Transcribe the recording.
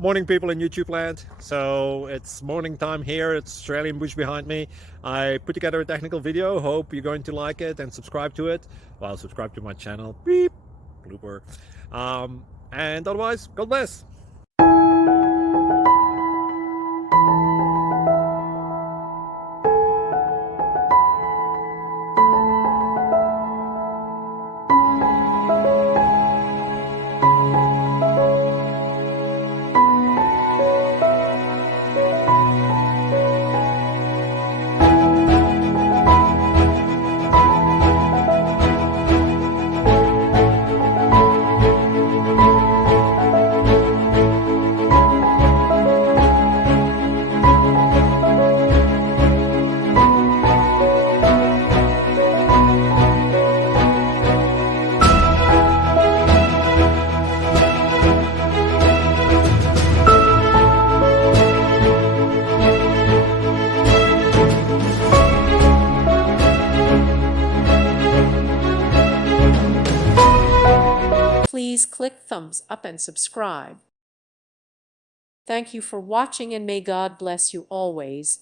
Morning, people in YouTube land. So it's morning time here. It's Australian bush behind me. I put together a technical video. Hope you're going to like it and subscribe to it. Well, subscribe to my channel. Beep, blooper. And otherwise, God bless. Please click thumbs up and subscribe. Thank you for watching, and may God bless you always.